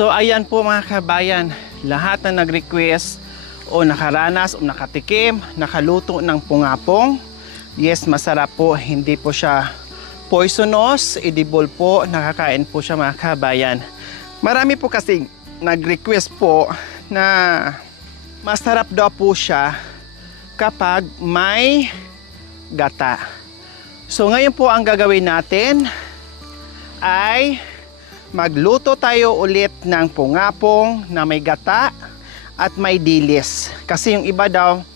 So ayan po mga kabayan, lahat na nag-request o nakaranas o nakatikim, nakaluto ng pungapong. Yes, masarap po, hindi po siya poisonous, edible po, nakakain po siya mga kabayan. Marami po kasi nag-request po na masarap daw po siya kapag may gata. So ngayon po ang gagawin natin ay magluto tayo ulit ng pungapong na may gata at may dilis. Kasi yung iba daw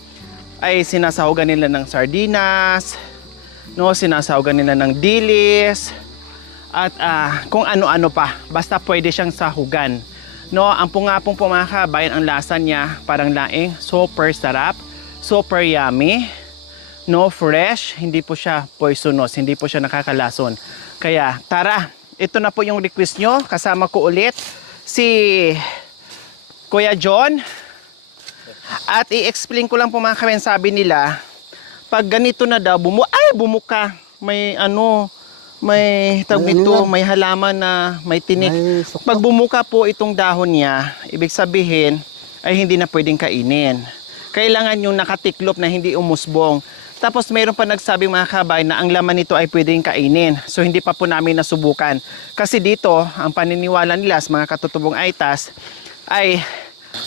ay sinasahugan nila ng sardinas, no, sinasahugan nila ng dilis at kung ano-ano pa. Basta pwede siyang sahugan. No, ang pungapong po mga kabayan, ang lasa niya parang laing, super sarap, super yummy. No, fresh, hindi po siya poisonous, hindi po siya nakakalason. Kaya tara, ito na po yung request nyo. Kasama ko ulit si Kuya John. At i-explain ko lang po mga kabayan, sabi nila, pag ganito na daw, bumuka. May may tawag nito, may halaman na may tinik. Pag bumuka po itong dahon niya, ibig sabihin ay hindi na pwedeng kainin. Kailangan yung nakatiklop na hindi umusbong. Tapos mayroon pa nagsabing mga kabayan na ang laman nito ay pwedeng kainin. So hindi pa po namin nasubukan. Kasi dito, ang paniniwala nila sa mga katutubong aitas ay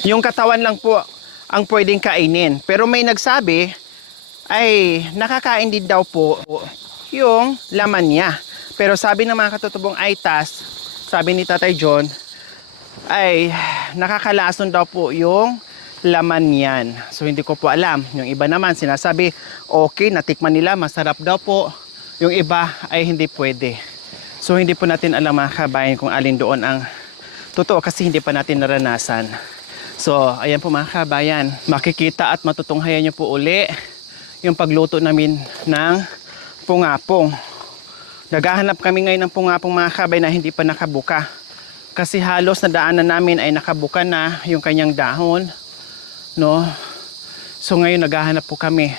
yung katawan lang po ang pwedeng kainin. Pero may nagsabi ay nakakain din daw po yung laman niya. Pero sabi ng mga katutubong aitas, sabi ni Tatay John, ay nakakalason daw po yung laman yan. So hindi ko po alam. Yung iba naman sinasabi, okay, natikman nila, masarap daw po. Yung iba ay hindi pwede. So hindi po natin alam mga kabayan kung alin doon ang totoo kasi hindi pa natin naranasan. So ayan po mga kabayan, makikita at matutunghayan nyo po uli yung pagluto namin ng pungapong. Naghahanap kami ngayon ng pungapong mga kabayan na hindi pa nakabuka. Kasi halos na daanan namin ay nakabuka na yung kanyang dahon. No? So ngayon naghahanap po kami.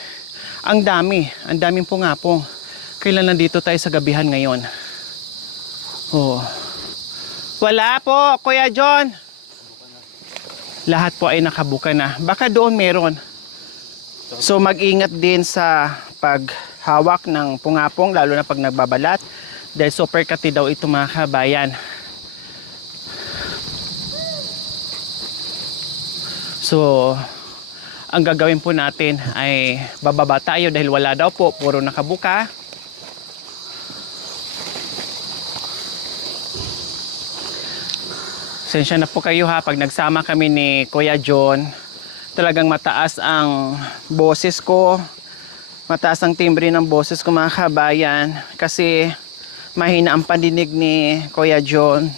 Ang daming pungapong. Kailan nandito tayo sa gabihan ngayon? Oh. Wala po, Kuya John. Lahat po ay nakabuka na. Baka doon meron. So mag-ingat din sa paghawak ng pungapong, lalo na pag nagbabalat. Dahil super kati daw ito mga kabayan. So, ang gagawin po natin ay bababa tayo dahil wala daw po, puro nakabuka. Sensya na po kayo ha, pag nagsama kami ni Kuya John, talagang mataas ang boses ko, mataas ang timbre ng boses ko mga kabayan, kasi mahina ang pandinig ni Kuya John,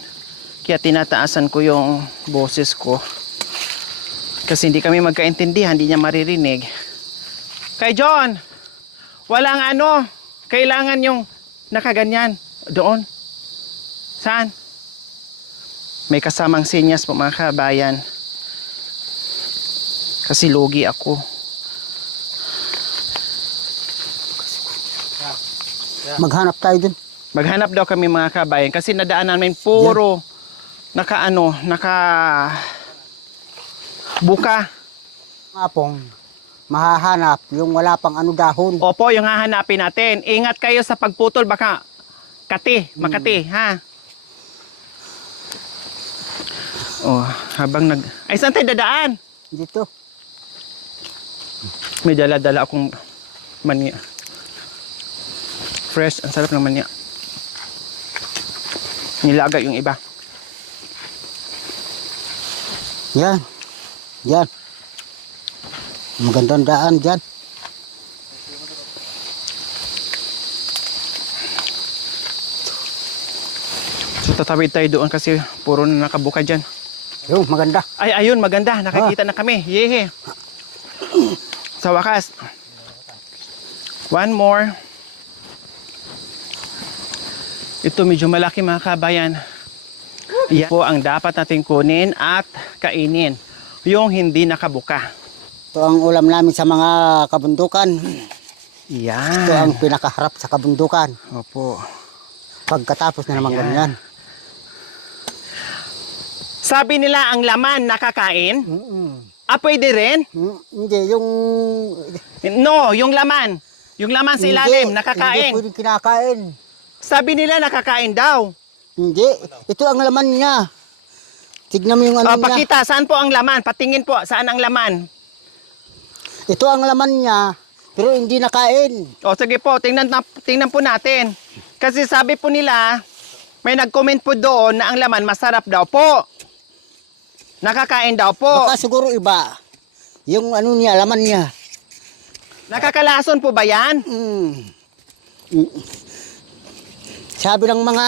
kaya tinataasan ko yung boses ko. Kasi hindi kami magkaintindihan, hindi niya maririnig. Kay John, walang kailangan yung nakaganyan. Doon. Saan? May kasamang sinyas po mga kabayan. Kasi lugi ako. Maghanap tayo dun. Maghanap daw kami mga kabayan. Kasi nadaan namin puro buka. Pungapong mahahanap yung wala pang dahon. Opo, yung hahanapin natin. Ingat kayo sa pagputol, baka makati, ha? Oh, habang ay, saan tayo dadaan? Dito. May dala-dala akong mania. Fresh, ang sarap ng mania. Nilaga yung iba. Yan. Yan. Magandang daan dyan. So tatawid tayo doon kasi puro na nakabuka dyan. Yung maganda. Ay, ayun, maganda. Nakikita na kami. Yehe. Sa wakas. One more. Ito medyo malaki mga kabayan. Yan po ang dapat natin kunin at kainin. Yung hindi nakabuka. Ito ang ulam namin sa mga kabundukan. Yan. Ito ang pinakaharap sa kabundukan. Opo. Pagkatapos na naman ganyan. Sabi nila ang laman nakakain? Pwede rin? Hindi, yung... No, yung laman. Yung laman sa ilalim, Hindi nakakain. pwedeng kinakain. Sabi nila nakakain daw. Hindi, ito ang laman niya. Tignan mo yung ano niya. Pakita, saan po ang laman? Patingin po, saan ang laman? Ito ang laman niya, pero hindi nakain. Sige po, tingnan po natin. Kasi sabi po nila, may nag-comment po doon na ang laman masarap daw po. Nakakain daw po. Baka siguro iba. Yung ano niya, laman niya. Nakakalason po ba yan? Sabi ng mga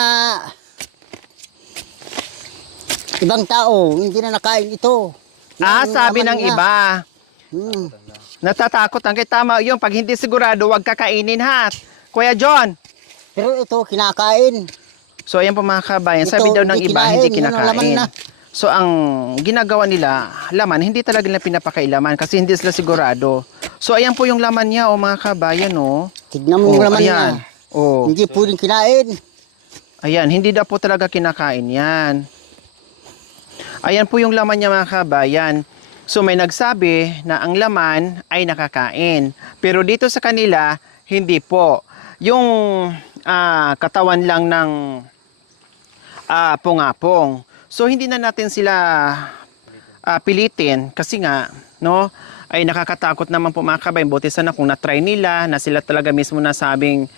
ibang tao, hindi na nakain ito. Sabi laman ng niya. iba. Hmm. Natatakot ang tama yun. Pag hindi sigurado, huwag kakainin ha. Kuya John. Pero ito, kinakain. So ayan po mga kabayan, Ito, sabi daw ng hindi iba, kinain. hindi Yan ang laman kinakain. na. So ang ginagawa nila, laman, hindi talaga nila pinapakailaman kasi hindi sila sigurado. So ayan po yung laman niya, mga kabayan, Tignan mo yung laman ayan. niya. Hindi pwedeng kinain. Ayan, hindi daw po talaga kinakain yan. Ayan po yung laman niya, mga kabayan. So may nagsabi na ang laman ay nakakain. Pero dito sa kanila, hindi po. Yung katawan lang ng pungapong. So hindi na natin sila pilitin kasi nga, no, ay nakakatakot naman po mga kabayan. Buti sana kung na-try nila, na sila talaga mismo sinasabi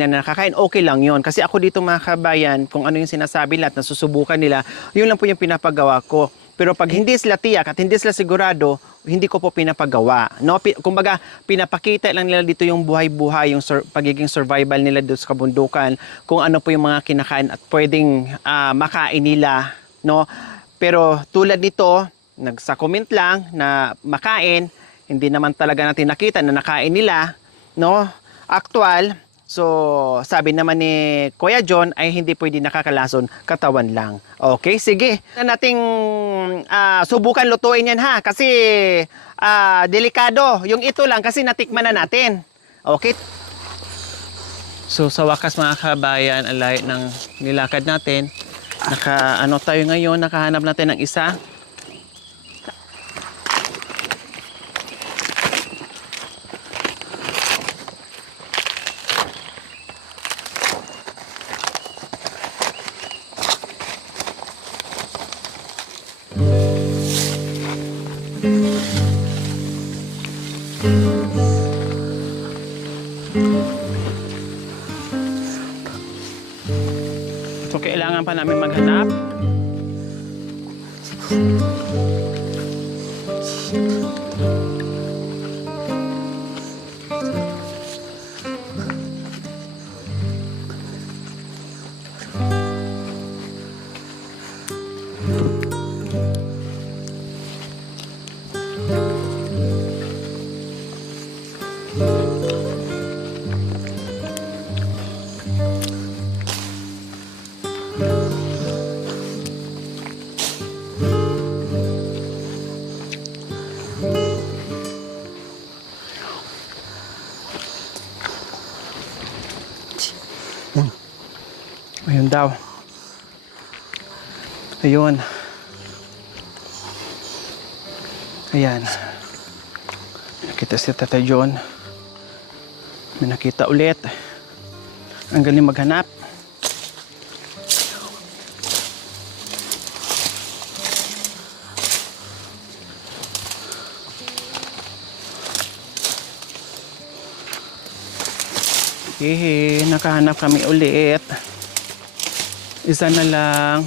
nila na nakakain, okay lang yon. Kasi ako dito mga kabayan, kung ano yung sinasabi lahat, nasusubukan nila, yun lang po yung pinapagawa ko. Pero pag hindi sila tiyak at hindi sila sigurado, hindi ko po pinapagawa. No? Kumbaga, pinapakita lang nila dito yung buhay-buhay, yung pagiging survival nila dito sa kabundukan, kung ano po yung mga kinakain at pwedeng makain nila. No? Pero tulad nito, sa comment lang na makain, hindi naman talaga natin nakita na nakain nila. No? Actual, so sabi naman ni Kuya John ay hindi pwede nakakalason, katawan lang. Okay, sige. Nating subukan lutuin yan ha, kasi delikado. Yung ito lang kasi natikman na natin. Okay? So sa wakas mga kabayan, alay ng nilakad natin. Tayo ngayon, nakahanap natin ng isa. So kailangan pa namin maghanap. Ayun daw. Ayun. Ayan. Nakita si Tata John. May nakita ulit. Ang galing maghanap. Nakahanap kami ulit. Isa na lang.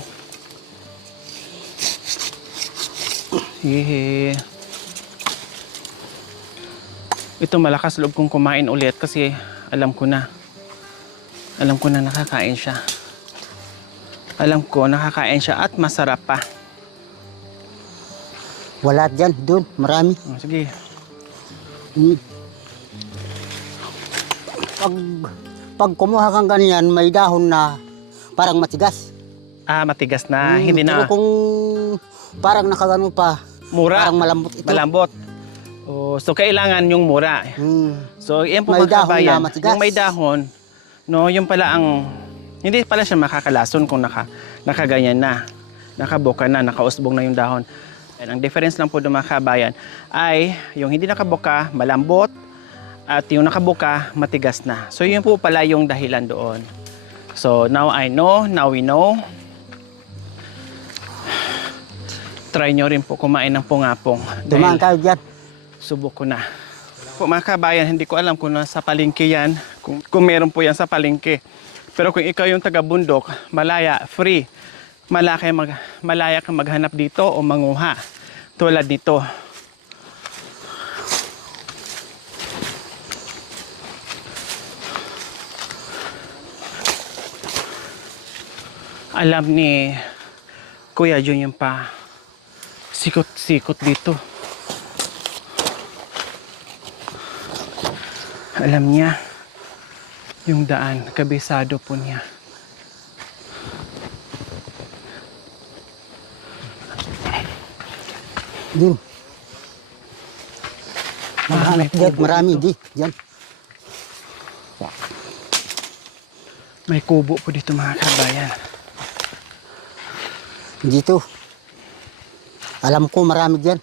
Ito malakas loob kong kumain ulit kasi alam ko na nakakain siya. Alam ko nakakain siya at masarap pa. Wala dyan, doon, marami. Sige. Pag kumuha kang ganyan, may dahon na parang matigas. Matigas na. Hindi na. Pero kung parang nakagano pa, Mura. parang malambot ito. Malambot. So kailangan yung mura. So yan po May mga dahon kabayan. na matigas. Yung may dahon, no, yung pala ang, hindi pala siya makakalason kung nakaganyan na. nakabuka na, nakausbong na yung dahon. And ang difference lang po doon mga kabayan ay yung hindi nakabuka, malambot, at yung nakabuka, matigas na. So yun po pala yung dahilan doon. So now I know, now we know. Try nyo rin po kumain ng pungapong. Dumaan kayo dyan. Subok ko na. Po mga kabayan, hindi ko alam kung nasa palengke yan, kung meron po yan sa palengke. Pero kung ikaw yung taga-bundok, malaya, free, malaya kang maghanap dito o manguha. Tulad dito. Alam ni Kuya Jun yung pa sikot-sikot dito. Alam niya yung daan, kabisado po niya. Din. Maghanap may dyan, kubo marami dito. di. Dyan. May kubo po dito mga kabayan. Dito. Alam ko marami dyan.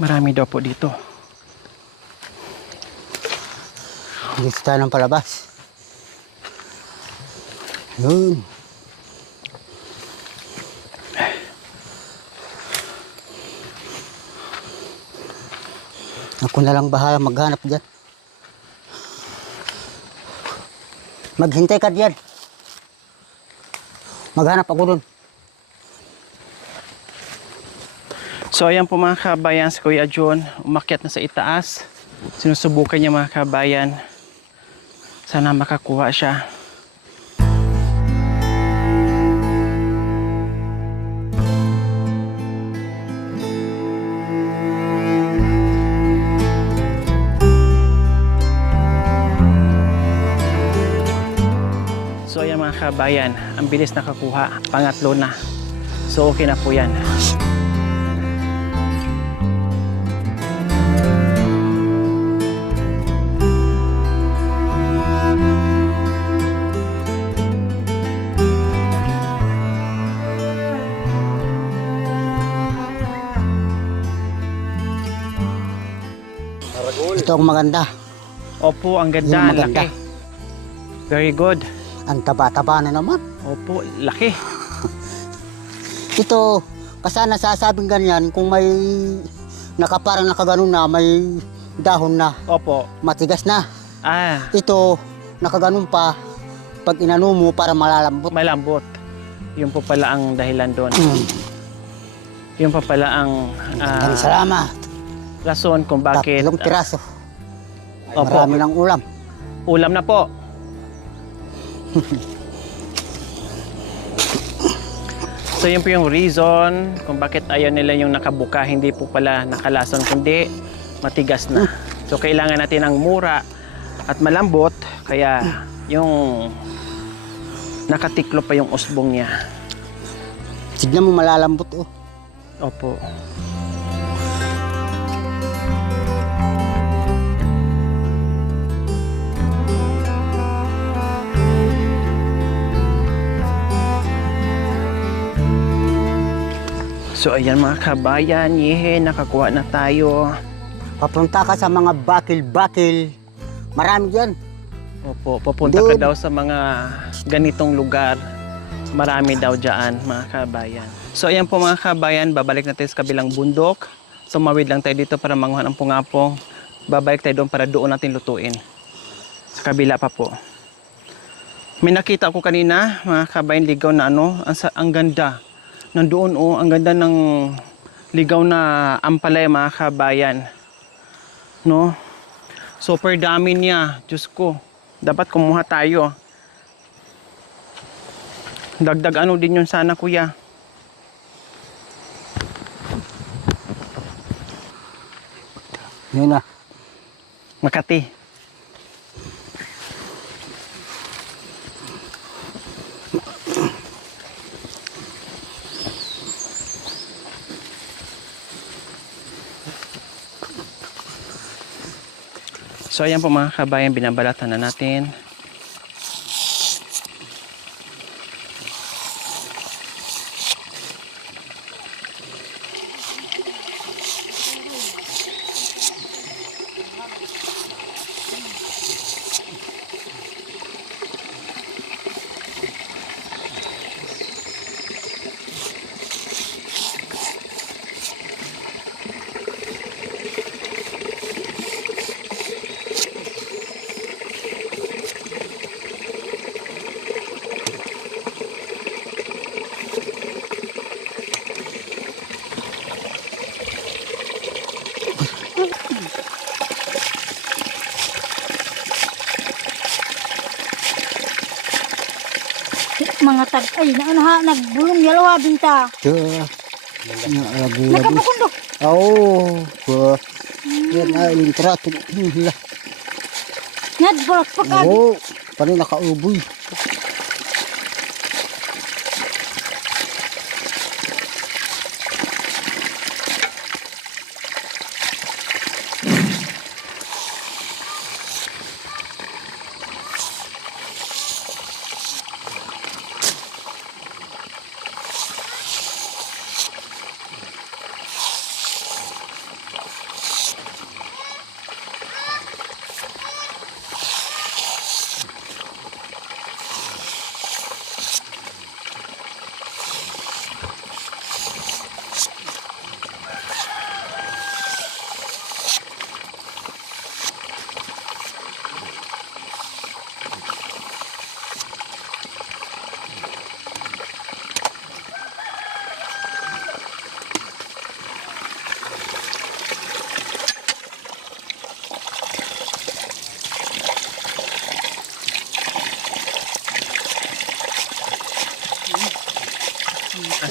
Marami daw po dito. Dito tayo ng palabas. Yun. Ako na lang bahala maghanap dyan. Maghintay ka dyan. Maghanap ako dun. So ayan po mga kabayan, si Kuya John umakyat na sa itaas. Sinusubukan niya mga kabayan. Sana makakuha siya. So ayan mga kabayan, ang bilis nakakuha. Pangatlo na. So okay na po yan. Ito ang maganda. Opo, ang ganda, Yung ang maganda. laki. Very good. Ang taba-taba na naman. Opo, laki. Ito, kasi nasasabing ganyan, kung may nakaparang nakaganon na, may dahon na, Opo. matigas na. Ah, Ito, nakaganon pa, pag inano mo para malalambot. malambot. Yun po pala ang dahilan doon. Mm. Yun pa pala ang Maraming salamat. rason kung bakit Tatlong piraso. Opo. Marami ng ulam. ulam na po. So yun po yung reason kung bakit ayaw nila yung nakabuka, hindi po pala nakalason, kundi matigas na. So kailangan natin ng mura at malambot, kaya yung nakatiklo pa yung usbong niya. Tignan mo malalambot oh. Opo. So ayan mga kabayan, yehe, nakakuha na tayo. Papunta ka sa mga bakil-bakil. Marami dyan. Opo, pupunta ka Doon. daw sa mga ganitong lugar. Marami daw dyan mga kabayan. So ayan po mga kabayan, babalik natin sa kabilang bundok. Sumawid lang tayo dito para manguha ng pungapong. Babalik tayo doon para doon natin lutuin. Sa kabila pa po. May nakita ko kanina, mga kabayan, ligaw na ano, ang ganda. Nandoon oh, ang ganda ng ligaw na ampalaya mga kabayan. No? Super dami niya, Diyos ko. Dapat kumuha tayo. Dagdag ano din yun sana kuya. Yun na. Makati. So ayan po mga kabayan, binabalatan na natin. mga tag ay nagbulong yalawa binta. Nakabukundok. Oo. Yan ay lintrato. Nadbak pagkad. Oo. Paano nakauboy.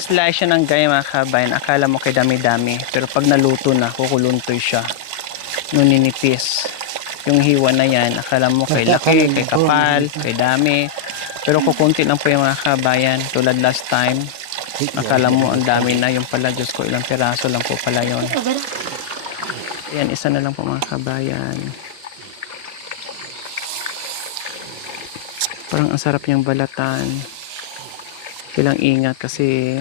Slice siya ng gaya mga kabayan. Akala mo kay dami-dami. Pero pag naluto na, kukuluntoy siya. Nuninipis. Yung hiwa na yan, akala mo kay laki, kay kapal, kay dami. Pero kukunti lang po yung mga kabayan. Tulad last time, akala mo ang dami na. Yung pala, Diyos ko, ilang piraso lang po pala yun. Ayan, isa na lang po mga kabayan. Parang ang sarap niyang balatan. Kailang ingat kasi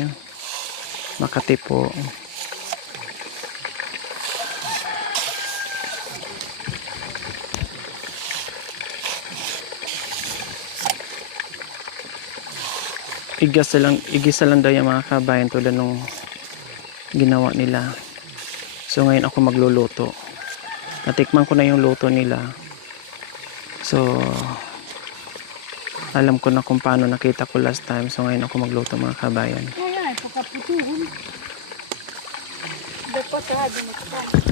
Makati po. Igisa lang daw yung mga kabayan tulad nung ginawa nila. So ngayon ako magluluto. Natikman ko na yung luto nila. So alam ko na kung paano nakita ko last time. So ngayon ako magluto mga kabayan. Kaya pagkaputuhon. Dapat sa hadin magkakaroon.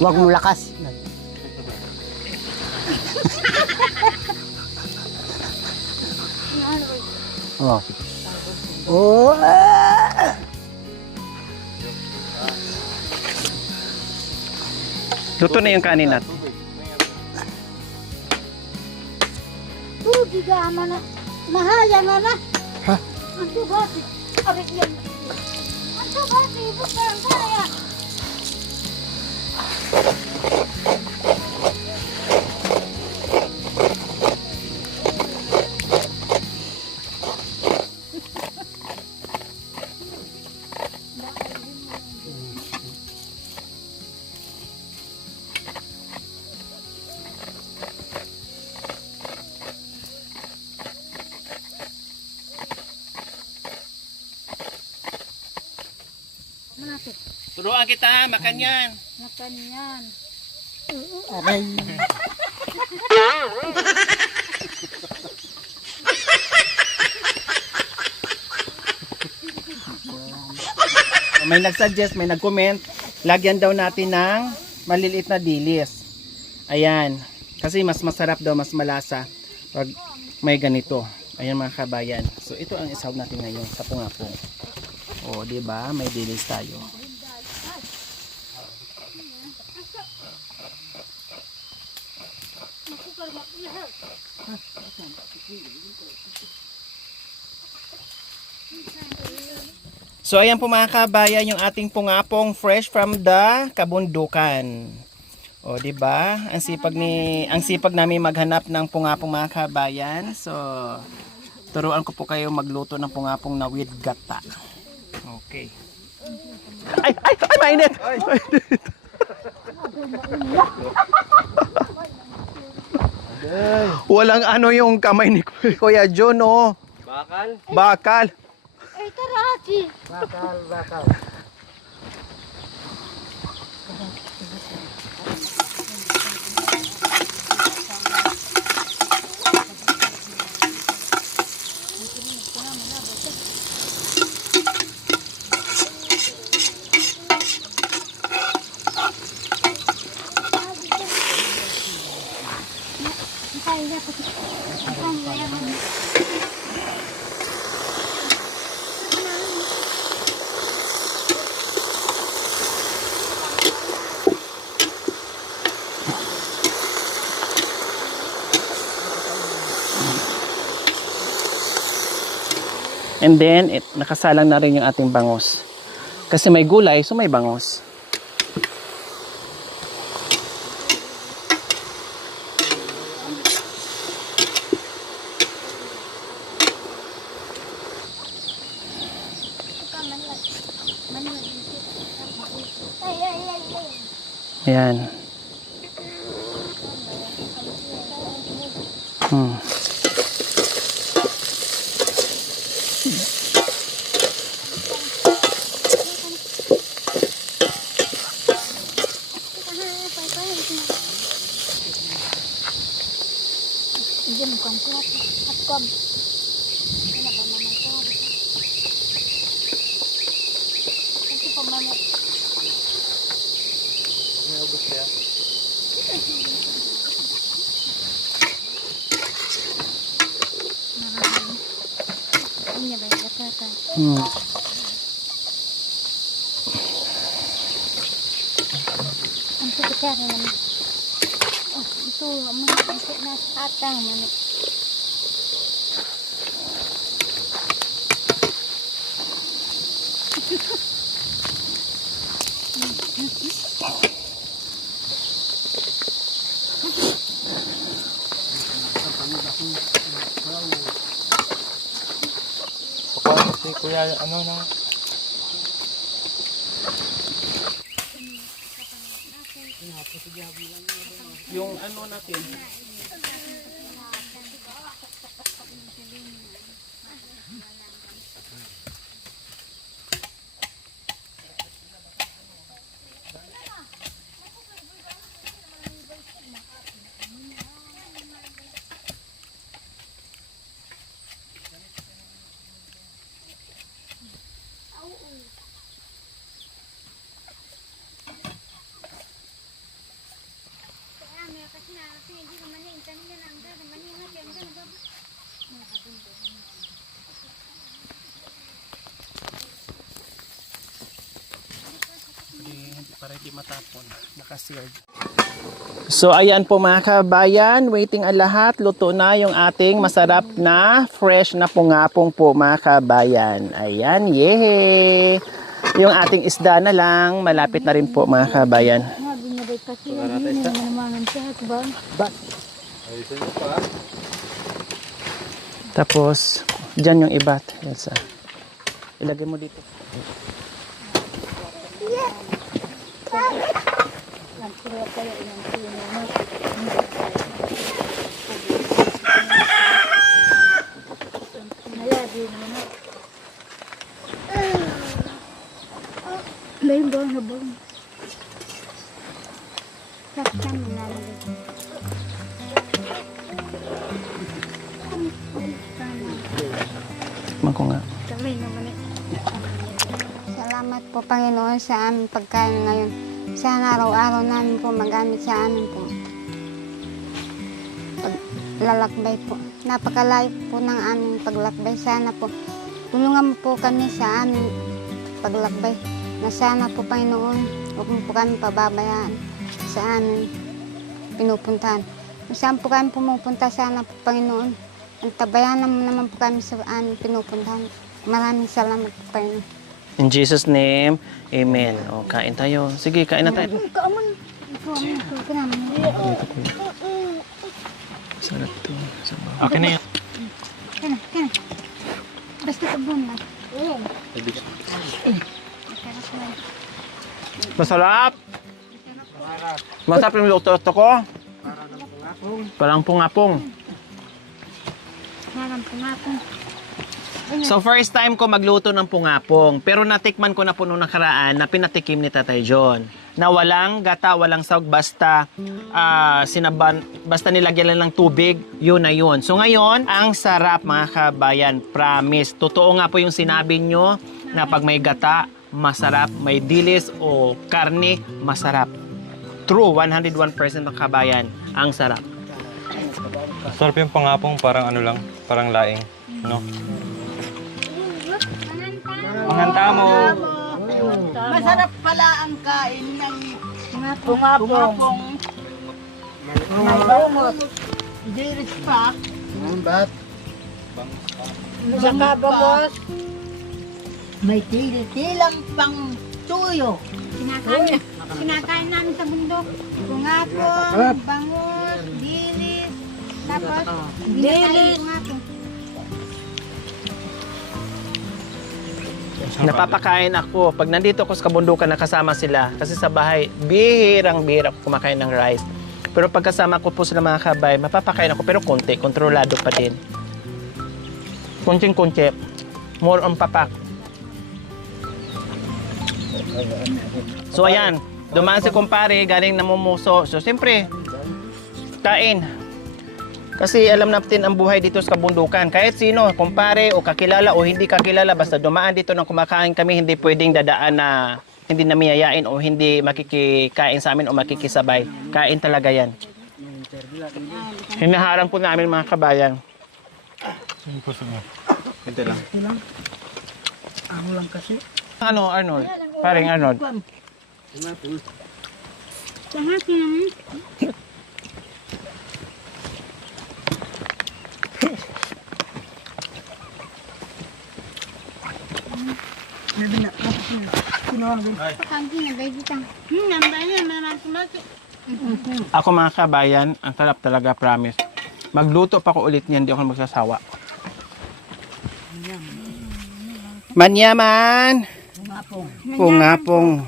Huwag mo lakas. Oh. Oh. Luto na yung kanin natin. Gigama na. Mahaya na na. Ha? Ang tubati. Abit yan. Ang tubati. Buka ang kaya. Manapit. Turuan kita, makan yan. Makan yan. Aray. May nag-suggest, may nag-comment, lagyan daw natin ng maliliit na dilis. Ayan. Kasi mas masarap daw, mas malasa pag may ganito. Ayan mga kabayan. So ito ang isaw natin ngayon sa pungapong. O, di ba? May dilis tayo. So ayan po mga kabayan yung ating pungapong fresh from the kabundukan. O, di ba? Ang sipag namin maghanap ng pungapong mga kabayan. So, turuan ko po kayo magluto ng pungapong na with gata. Okay. Ay, mainit! Walang ano yung kamay ni Kuya John, oh. Bakal. Eh, karati. And then, nakasalang na rin yung ating bangos. Kasi may gulay, so may bangos. Ayan. Diyan kong kulat at kom. Ano ba naman ko? Ito pa mama. Ini ba yung kata? Ang sekretary naman. Oh, ito, ang na atang man. Si Kuya, ano na? Yung ano natin. Para hindi matapon, nakasealed. So ayan po mga kabayan, waiting ang lahat, luto na yung ating masarap na fresh na pungapong po mga kabayan. Ayan, yehey! Yung ating isda na lang, malapit na rin po mga kabayan. Tapos, dyan yung ibat. Elsa. Ilagay mo dito. Lain bang habang. Saktan melalui. Mangko nga. Kami naman eh. Salamat po Panginoon sa aming pagkain ngayon. Sana araw-araw namin po magamit sa amin po. Paglalakbay po. Napakalayo po ng aming paglakbay. Sana po tulungan mo po kami sa aming paglakbay. Na sana po Panginoon, huwag mo po kami pababayaan sa aming pinupuntahan. Kung saan po kami pumupunta, sana po Panginoon, antabayan mo naman po kami sa aming pinupuntahan. Maraming salamat po Panginoon. In Jesus' name, Amen. O, kain tayo. Sige, kain na tayo. Kaman. Ito ka naman. Sarap to. Akin na yan. Kana. Basta sabon na. Masarap! Masarap yung luto ko. Parang pungapong. Harap ko nga po. So first time ko magluto ng pungapong, pero natikman ko na po nung nakaraan na pinatikim ni Tatay John. Na walang gata, walang sahog, basta basta nilagyan lang ng tubig, yun na yun. So ngayon, ang sarap mga kabayan, promise. Totoo nga po yung sinabi nyo na pag may gata, masarap, may dilis o karne, masarap. True, 101% ng kabayan, ang sarap. Sarap yung pangapong, parang ano lang, parang laing. No? Panganta mo! Masarap pala ang kain ng pungapong. May bangos. Diris pa. Saka bangos. May tilang pang tuyo. Kinakain namin sa bundok. Pungapong, bangus, dilis, tapos dilis. Pungapong. Napapakain ako. Pag nandito ako sa kabundukan, nakasama sila. Kasi sa bahay, bihirang-bihira ako kumakain ng rice. Pero pag kasama ko po sila mga kabay, mapapakain ako. Pero konti, kontrolado pa din. Kunting-kunti. More on papak. So ayan, dumaan si kumpare, galing namumuso. So siyempre, kain. Kasi alam natin ang buhay dito sa kabundukan. Kahit sino, kumpare o kakilala o hindi kakilala, basta dumaan dito nang kumakain kami, hindi pwedeng dadaan na hindi namiyayain o hindi makikikain sa amin o makikisabay. Kain talaga yan. Hinaharang po namin mga kabayan. Ito lang. Ako lang kasi. Ano, Arnold? Paring Arnold. Lahat naman. Pagkain na baby tang. Nambayan, mamati. Ako mga kabayan, ang sarap talaga, promise. Magluto pa ko ulit niyan, hindi ako magsasawa. Manyaman! Pungapong.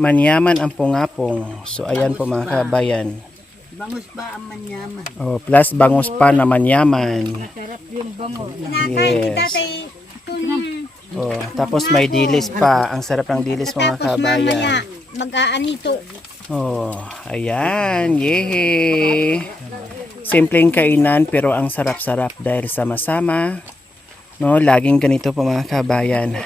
Manyaman ang pungapong. So ayan po mga kabayan. Bangus pa ang manyaman. Oh, plus bangus pa na manyaman. Sarap yung bangus. Kinakain si tatay. Oh, tapos may dilis pa. Ang sarap ng dilis mga kabayan. Mag-aanito. Oh, ayan. Yehe. Simpleng kainan pero ang sarap-sarap dahil sama-sama. No, laging ganito po mga kabayan.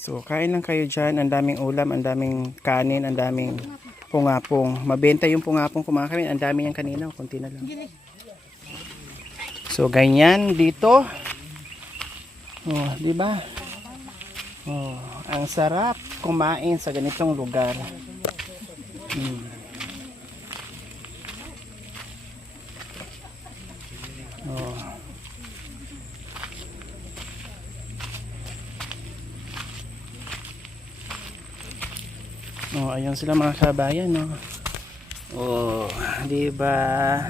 So, kain lang kayo dyan. Ang daming ulam, ang daming kanin, ang daming pungapong. Mabenta yung pungapong kumakain. Ang dami yan kanina. Kunti na lang. So, ganyan dito. Oh, di ba? Oh, ang sarap kumain sa ganitong lugar. Oh. Oh, ayun sila mga kabayan, no. Oh, di ba?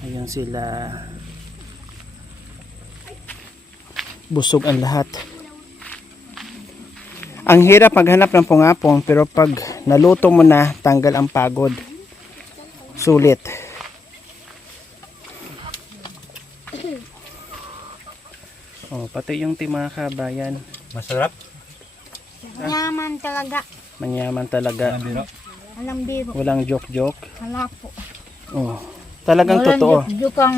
Ayun sila. Busog ang lahat. Ang hirap maghanap ng pungapong, pero pag naluto mo na, tanggal ang pagod. Sulit. Oh, pati yung mga kabayan. Masarap. Yaman talaga. Manyaman talaga. Alam biro. Walang joke-joke. Wala po. Oh, talagang totoo.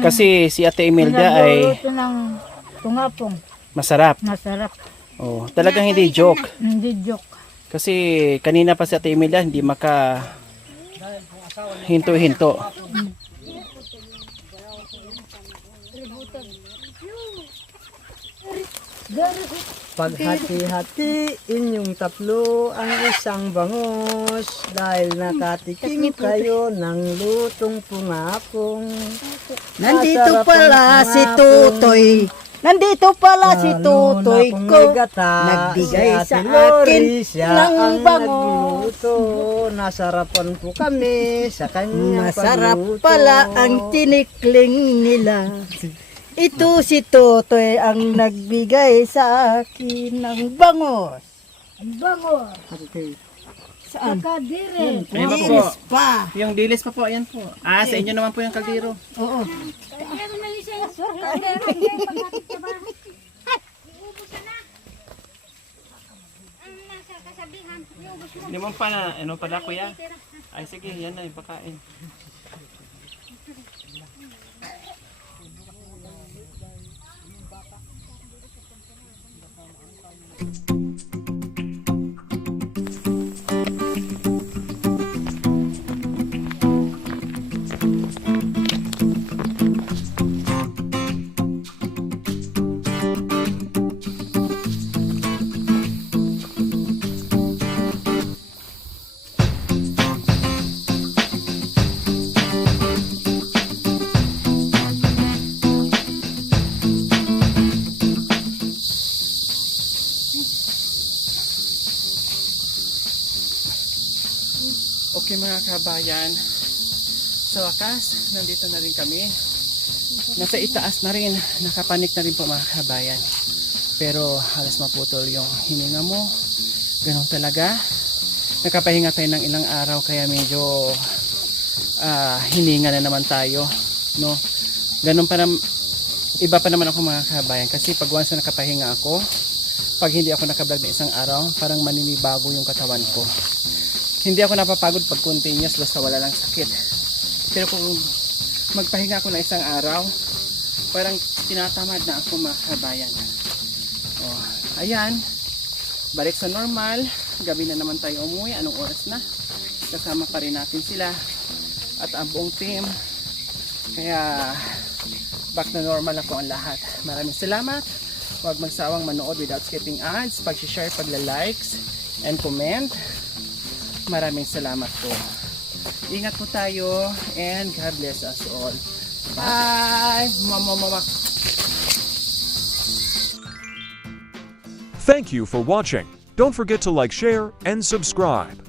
Kasi si Ate Imelda ay ng pungapong. masarap. Masarap. Oh, talagang hindi joke. Hindi joke. Kasi kanina pa si Ate Imelda hindi maka hinto-hinto. Paghati-hatiin yung tatlo ang isang bangus dahil nakatikim kayo ng lutong pungapong. Nandito pala si Tutoy Nandito pala si tutoy ko, nagbigay sa akin ng bango. Nasarapan po kami sa kanyang Masarap pala ang tinikling nila. Ito si Totoy ang nagbigay sa akin ng bangos. Bango. Saan? Kadire. Ayun pa po. Dilis pa. Yung dilis pa po, ayan po. Sa inyo naman po yung kaldero. Oo. Kaya may sensor. Kadire. Pagkakit ka ba? Iubos na. Ang nasa kasabihan. Iubos mo. Hindi mo pa na, ano pala kuya? Ay sige, yan na, ipakain. Okay mga kabayan, sa wakas, nandito na rin kami. Nasa itaas na rin, nakapanik na rin po mga kabayan. Pero halos maputol yung hininga mo. Ganun talaga. Nakapahinga tayo ng ilang araw kaya medyo hininga na naman tayo. No? Ganun pa iba pa naman ako mga kabayan. Kasi pag once na nakapahinga ako, pag hindi ako nakablog na isang araw, parang maninibago yung katawan ko. Hindi ako napapagod pag continuous basta wala lang sakit. Pero kung magpahinga ako na isang araw, parang tinatamad na ako mga kabayan. Oh, ayan, balik sa normal. Gabi na naman tayo umuwi. Anong oras na? Kasama pa rin natin sila at ang buong team. Kaya back na normal na po ang lahat. Maraming salamat. Huwag magsawang manood without skipping ads, pag-share, pagla-likes and comment. Maraming salamat po. Ingat po tayo and God bless us all. Bye! Mama. Thank you for watching. Don't forget to like, share, and subscribe.